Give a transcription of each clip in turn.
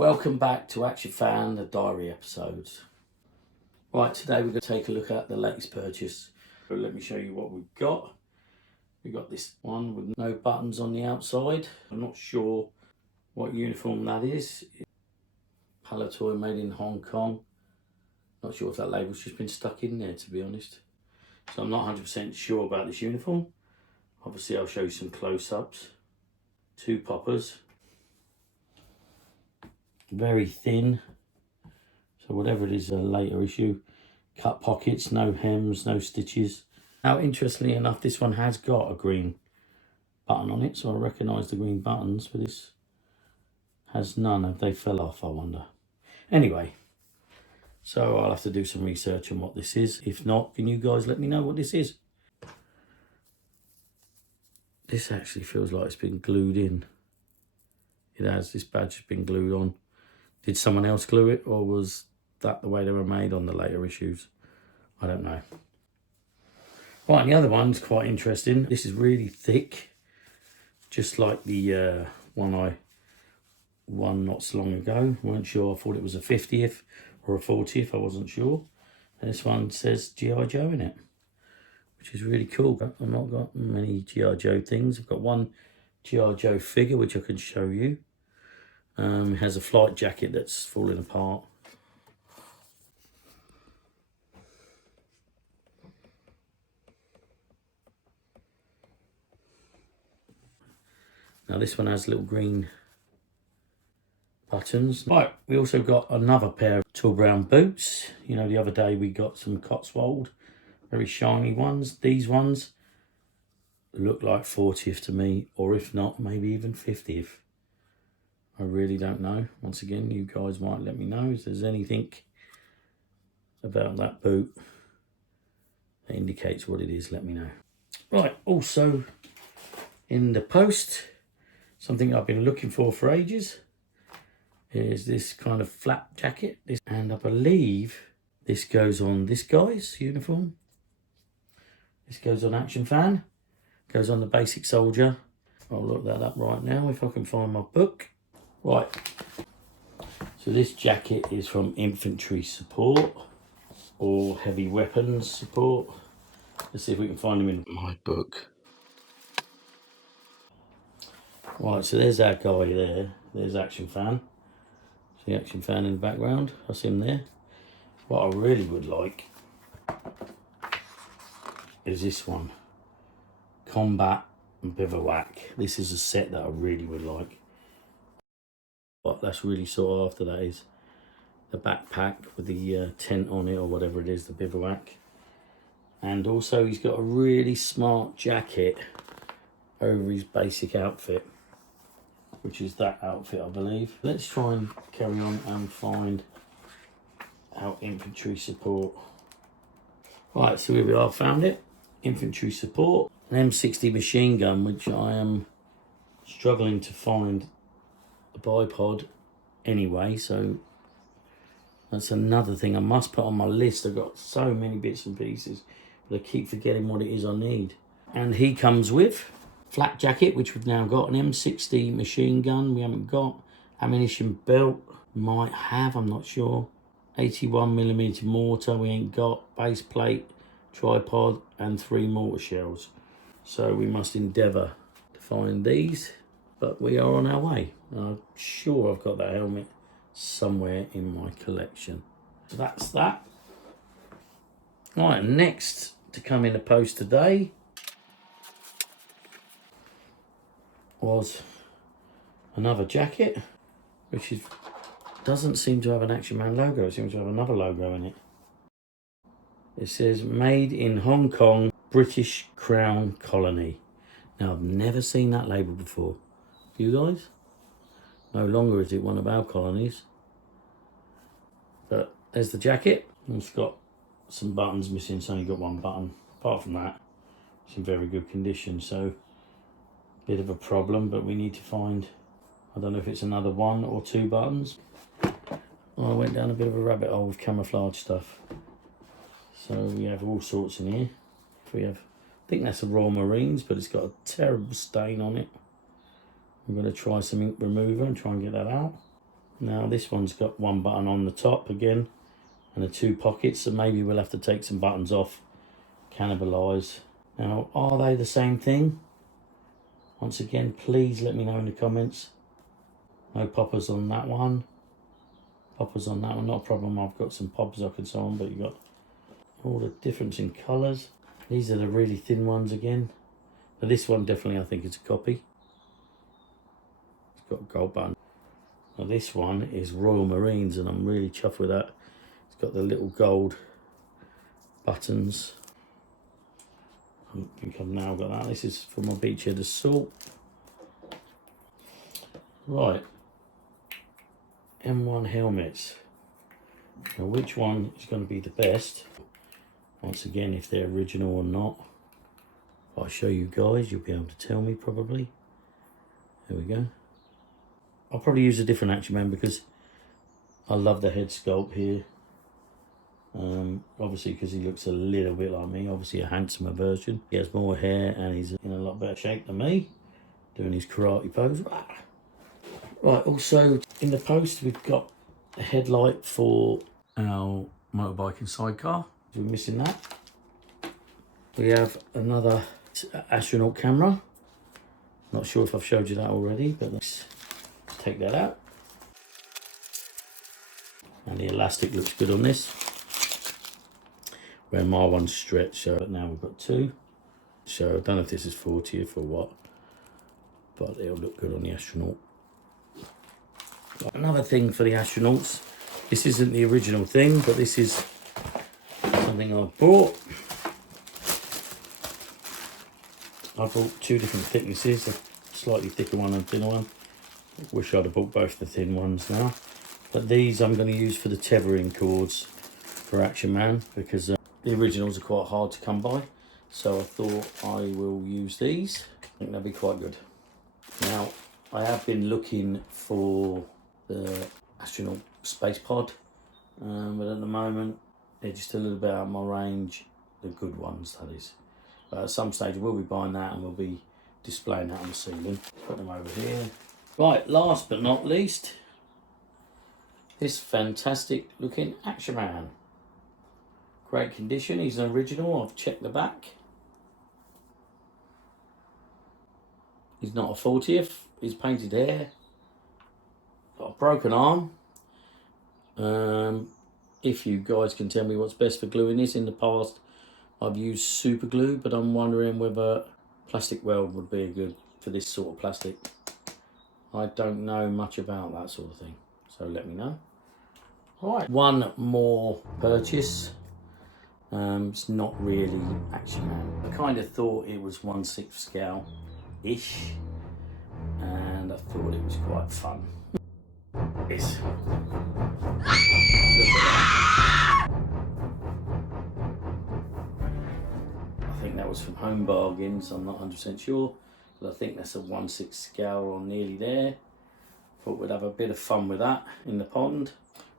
Welcome back to Action Fan, the diary episodes. Right, today we're going to take a look at the latest purchase. So let me show you what we've got. We've got this one with no buttons on the outside. I'm not sure what uniform that is. Palatoy made in Hong Kong. Not sure if that label's just been stuck in there, to be honest. So I'm not 100% sure about this uniform. Obviously I'll show you some close-ups. 2 poppers. Very thin. So whatever it is, a later issue. Cut pockets, no hems, no stitches. Now, interestingly enough, this one has got a green button on it, so I recognise the green buttons, but this has none. Have they fell off, I wonder? Anyway, so I'll have to do some research on what this is. If not, can you guys let me know what this is? This actually feels like it's been glued in. It has. This badge has been glued on. Did someone else glue it, or was that the way they were made on the later issues? I don't know. Right, and the other one's quite interesting. This is really thick, just like the one I won not so long ago. Weren't sure. I thought it was a 50th or a 40th. I wasn't sure. And this one says G.I. Joe in it, which is really cool. I've not got many G.I. Joe things. I've got one G.I. Joe figure, which I can show you. It has a flight jacket that's falling apart. Now this one has little green buttons. Right, we also got another pair of tall brown boots. You know, the other day we got some Cotswold, very shiny ones. These ones look like 40th to me, or if not, maybe even 50th. I really don't know. Once again, you guys might let me know if there's anything about that boot that indicates what it is. Let me know. Right, also in the post, something I've been looking for ages is this kind of flap jacket. And I believe this goes on this guy's uniform. This goes on Action Fan. Goes on the basic soldier. I'll look that up right now if I can find my book. Right, so this jacket is from infantry support or heavy weapons support. Let's see if we can find them in my book. Right, so there's our guy there. There's Action Fan. See Action Fan in the background. That's him there. What I really would like is this one. Combat and Bivouac. This is a set that I really would like. What that's really sought after, that is the backpack with the tent on it, or whatever it is, the bivouac. And also he's got a really smart jacket over his basic outfit, which is that outfit, I believe. Let's try and carry on and find our infantry support. Right, so here we are, found it. Infantry support. An M60 machine gun, which I am struggling to find a bipod anyway, so that's another thing I must put on my list. I've got so many bits and pieces, but I keep forgetting what it is I need. And he comes with flak jacket, which we've now got, an M60 machine gun. We haven't got ammunition belt. Might have, I'm not sure. 81mm mortar we ain't got. Base plate, tripod, and 3 mortar shells. So we must endeavour to find these, but we are on our way. I'm sure I've got that helmet somewhere in my collection. So that's that. Right, next to come in the post today was another jacket, which doesn't seem to have an Action Man logo. It seems to have another logo in it. It says made in Hong Kong, British Crown Colony. Now, I've never seen that label before. You guys? No longer is it one of our colonies. But there's the jacket. It's got some buttons missing. It's only got one button. Apart from that, it's in very good condition. So, bit of a problem, but we need to find, I don't know if it's another 1 or 2 buttons. I went down a bit of a rabbit hole with camouflage stuff. So we have all sorts in here. I think that's a Royal Marines, but it's got a terrible stain on it. I'm going to try some ink remover and try and get that out. Now this one's got one button on the top again and the 2 pockets, so maybe we'll have to take some buttons off, cannibalise. Now, are they the same thing? Once again, please let me know in the comments. No poppers on that one. Poppers on that one, not a problem. I've got some poppers I could sew on, but you got all the difference in colours. These are the really thin ones again. But this one definitely I think it's a copy. It's got a gold button. Now this one is Royal Marines and I'm really chuffed with that. It's got the little gold buttons. I think I've now got that. This is for my Beachhead Assault. Right. M1 helmets. Now which one is going to be the best? Once again, if they're original or not. I'll show you guys, you'll be able to tell me probably. There we go. I'll probably use a different Action Man because I love the head sculpt here. Obviously because he looks a little bit like me, obviously a handsomer version. He has more hair and he's in a lot better shape than me, doing his karate pose. Right, also in the post we've got a headlight for our motorbike and sidecar. We're missing that. We have another astronaut camera. Not sure if I've showed you that already, but let's take that out. And the elastic looks good on this. Where my one's stretched, so now we've got 2. So I don't know if this is 40th or what, but it'll look good on the astronaut. Another thing for the astronauts, this isn't the original thing, but this is something I bought. I bought 2 different thicknesses, a slightly thicker one and a thinner one. Wish I'd have bought both the thin ones now. But these I'm going to use for the tethering cords for Action Man because the originals are quite hard to come by. So I thought I will use these. I think they'll be quite good. Now, I have been looking for the astronaut space pod, but at the moment they're just a little bit out of my range. The good ones, that is. But at some stage we'll be buying that and we'll be displaying that on the ceiling. Put them over here. Right, last but not least, this fantastic looking Action Man. Great condition, he's an original, I've checked the back. He's not a 40th, he's painted hair. Got a broken arm. If you guys can tell me what's best for gluing this, in the past I've used super glue, but I'm wondering whether plastic weld would be good for this sort of plastic. I don't know much about that sort of thing, so let me know. All right, one more purchase. It's not really Action Man. I kind of thought it was 1/6 scale-ish, and I thought it was quite fun. Yes. I think that was from Home Bargains, I'm not 100% sure, but I think that's a 1/6 scale or nearly there. Thought we'd have a bit of fun with that in the pond.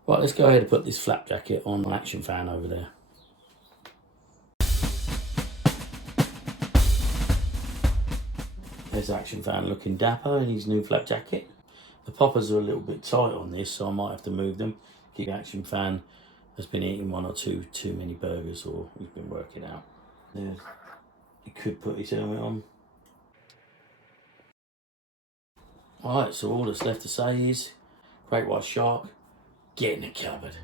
Right, let's go ahead and put this flap jacket on my Action Fan over there. There's Action Fan looking dapper in his new flap jacket. The poppers are a little bit tight on this, so I might have to move them. The Action Fan has been eating 1 or 2 too many burgers, or he's been working out. Yeah. He could put his helmet on. Alright, so all that's left to say is, great white shark, get in the cupboard.